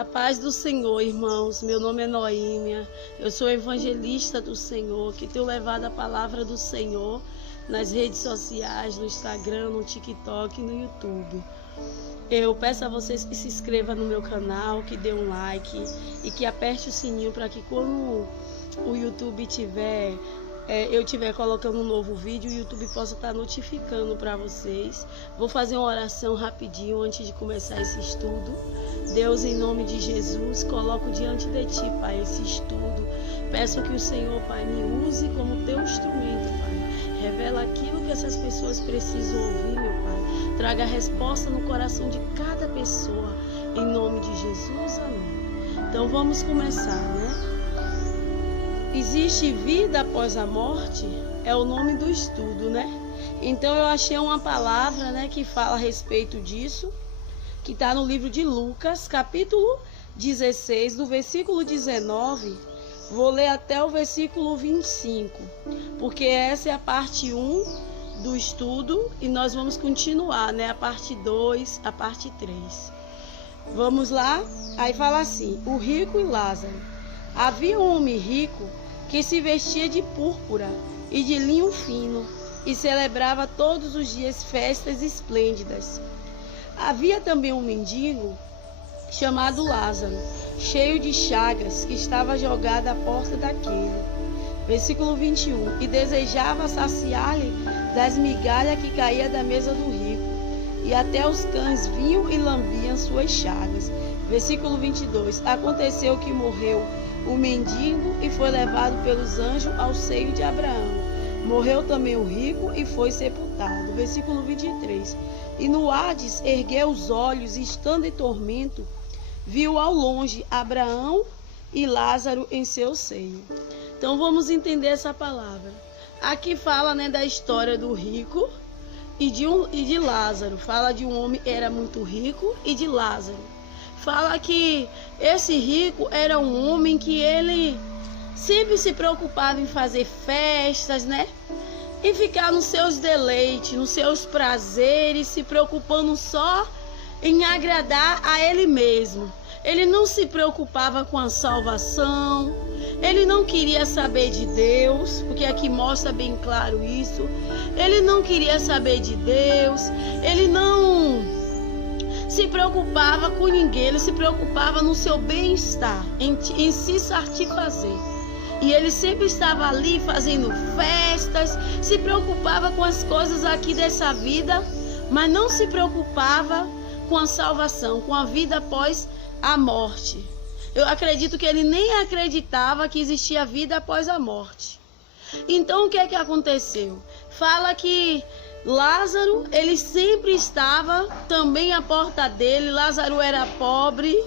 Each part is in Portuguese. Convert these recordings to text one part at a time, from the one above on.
A paz do Senhor, irmãos. Meu nome é Noêmia. Eu sou evangelista do Senhor, que tenho levado a palavra do Senhor nas redes sociais, no Instagram, no TikTok e no YouTube. Eu peço a vocês que se inscrevam no meu canal, que dê um like e que aperte o sininho para que quando o YouTube eu estiver colocando um novo vídeo, o YouTube possa estar notificando para vocês. Vou fazer uma oração rapidinho antes de começar esse estudo. Deus, em nome de Jesus, coloco diante de Ti, Pai, esse estudo. Peço que o Senhor, Pai, me use como Teu instrumento, Pai. Revela aquilo que essas pessoas precisam ouvir, meu Pai. Traga a resposta no coração de cada pessoa. Em nome de Jesus, amém. Então vamos começar, né? Existe vida após a morte? É o nome do estudo, né? Então eu achei uma palavra, né, que fala a respeito disso, que está no livro de Lucas, capítulo 16, do versículo 19. Vou ler até o versículo 25, porque essa é a parte 1 do estudo e nós vamos continuar, né? A parte 2, a parte 3. Vamos lá? Aí fala assim: o rico e Lázaro. Havia um homem rico que se vestia de púrpura e de linho fino e celebrava todos os dias festas esplêndidas. Havia também um mendigo chamado Lázaro, cheio de chagas, que estava jogado à porta daquele. Versículo 21. E desejava saciar-lhe das migalhas que caía da mesa do rico, e até os cães vinham e lambiam suas chagas. Versículo 22. Aconteceu que morreu o mendigo e foi levado pelos anjos ao seio de Abraão. Morreu também o rico e foi sepultado. Versículo 23. E no Hades ergueu os olhos e, estando em tormento, viu ao longe Abraão e Lázaro em seu seio. Então vamos entender essa palavra. Aqui fala, né, da história do rico e de Lázaro. Fala de um homem que era muito rico e de Lázaro. Fala que esse rico era um homem que ele sempre se preocupava em fazer festas, né? Em ficar nos seus deleites, nos seus prazeres, se preocupando só em agradar a ele mesmo. Ele não se preocupava com a salvação, ele não queria saber de Deus, porque aqui mostra bem claro isso. Ele não queria saber de Deus, ele não se preocupava com ninguém, ele se preocupava no seu bem-estar, em se satisfazer. E ele sempre estava ali fazendo festas, se preocupava com as coisas aqui dessa vida, mas não se preocupava com a salvação, com a vida após a morte. Eu acredito que ele nem acreditava que existia vida após a morte. Então o que é que aconteceu? Fala que Lázaro, ele sempre estava também à porta dele. Lázaro era pobre,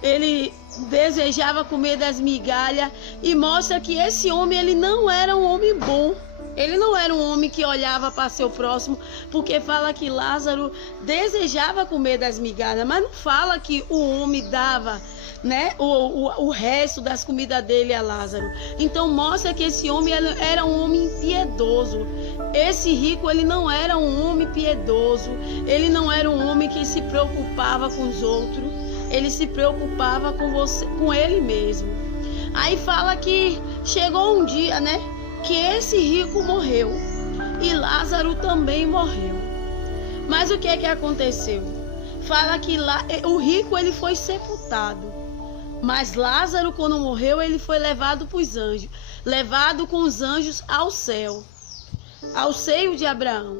ele desejava comer das migalhas, e mostra que esse homem, ele não era um homem bom. Ele não era um homem que olhava para seu próximo, porque fala que Lázaro desejava comer das migalhas, mas não fala que o homem dava, né, o resto das comidas dele a Lázaro. Então mostra que esse homem era um homem piedoso. Esse rico, ele não era um homem piedoso, ele não era um homem que se preocupava com os outros, ele se preocupava com ele mesmo. Aí fala que chegou um dia, né, que esse rico morreu e Lázaro também morreu. Mas o que é que aconteceu? Fala que o rico, ele foi sepultado, mas Lázaro, quando morreu, ele foi levado para os anjos, levado com os anjos ao céu, ao seio de Abraão.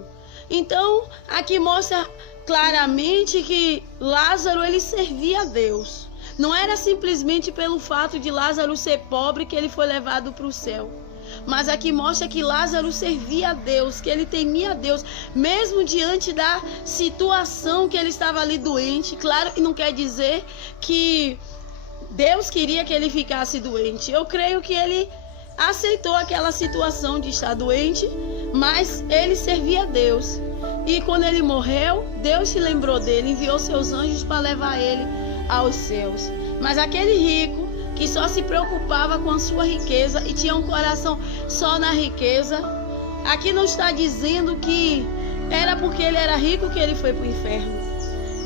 Então aqui mostra claramente que Lázaro, ele servia a Deus. Não era simplesmente pelo fato de Lázaro ser pobre que ele foi levado para o céu. Mas aqui mostra que Lázaro servia a Deus, que ele temia a Deus, mesmo diante da situação que ele estava ali doente. Claro que não quer dizer que Deus queria que ele ficasse doente. Eu creio que ele aceitou aquela situação de estar doente, mas ele servia a Deus. E quando ele morreu, Deus se lembrou dele, enviou seus anjos para levar ele aos céus. Mas aquele rico, que só se preocupava com a sua riqueza e tinha um coração só na riqueza, aqui não está dizendo que era porque ele era rico que ele foi para o inferno.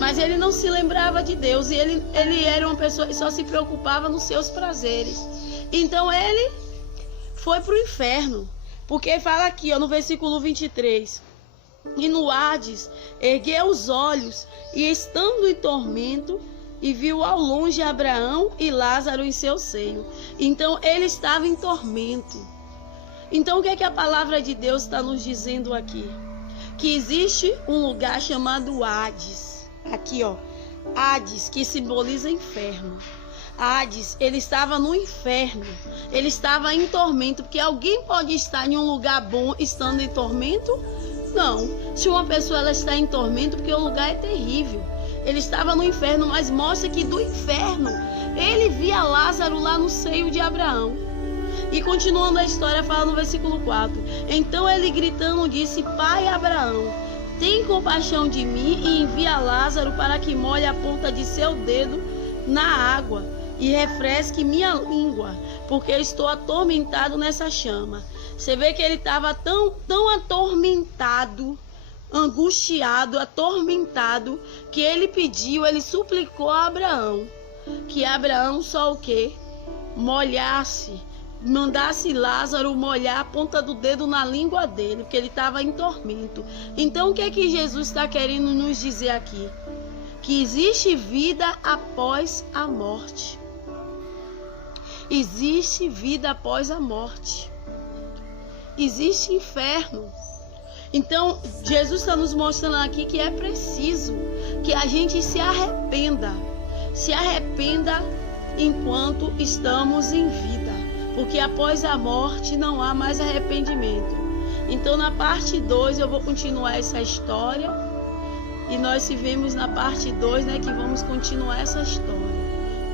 Mas ele não se lembrava de Deus. E ele era uma pessoa que só se preocupava nos seus prazeres. Então ele foi para o inferno. Porque fala aqui, ó, no versículo 23. E no Hades ergueu os olhos e estando em tormento, e viu ao longe Abraão e Lázaro em seu seio. Então ele estava em tormento. Então o que é que a palavra de Deus está nos dizendo aqui? Que existe um lugar chamado Hades. Aqui, ó, Hades, que simboliza inferno. Hades, ele estava no inferno. Ele estava em tormento. Porque alguém pode estar em um lugar bom estando em tormento? Não. Se uma pessoa ela está em tormento, porque o lugar é terrível. Ele estava no inferno, mas mostra que do inferno ele via Lázaro lá no seio de Abraão. E continuando a história, fala no versículo 4. Então ele gritando disse: Pai Abraão, tem compaixão de mim e envia Lázaro para que molhe a ponta de seu dedo na água e refresque minha língua, porque eu estou atormentado nessa chama. Você vê que ele estava tão atormentado, angustiado, atormentado, que ele pediu, ele suplicou a Abraão, que Abraão só o quê? Molhasse, mandasse Lázaro molhar a ponta do dedo na língua dele, porque ele estava em tormento. Então o que é que Jesus está querendo nos dizer aqui? Que existe vida após a morte. Existe vida após a morte. Existe inferno. Então, Jesus está nos mostrando aqui que é preciso que a gente se arrependa. Se arrependa enquanto estamos em vida. Porque após a morte não há mais arrependimento. Então, na parte 2, eu vou continuar essa história. E nós se vemos na parte 2, né, que vamos continuar essa história.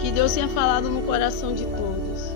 Que Deus tenha falado no coração de todos.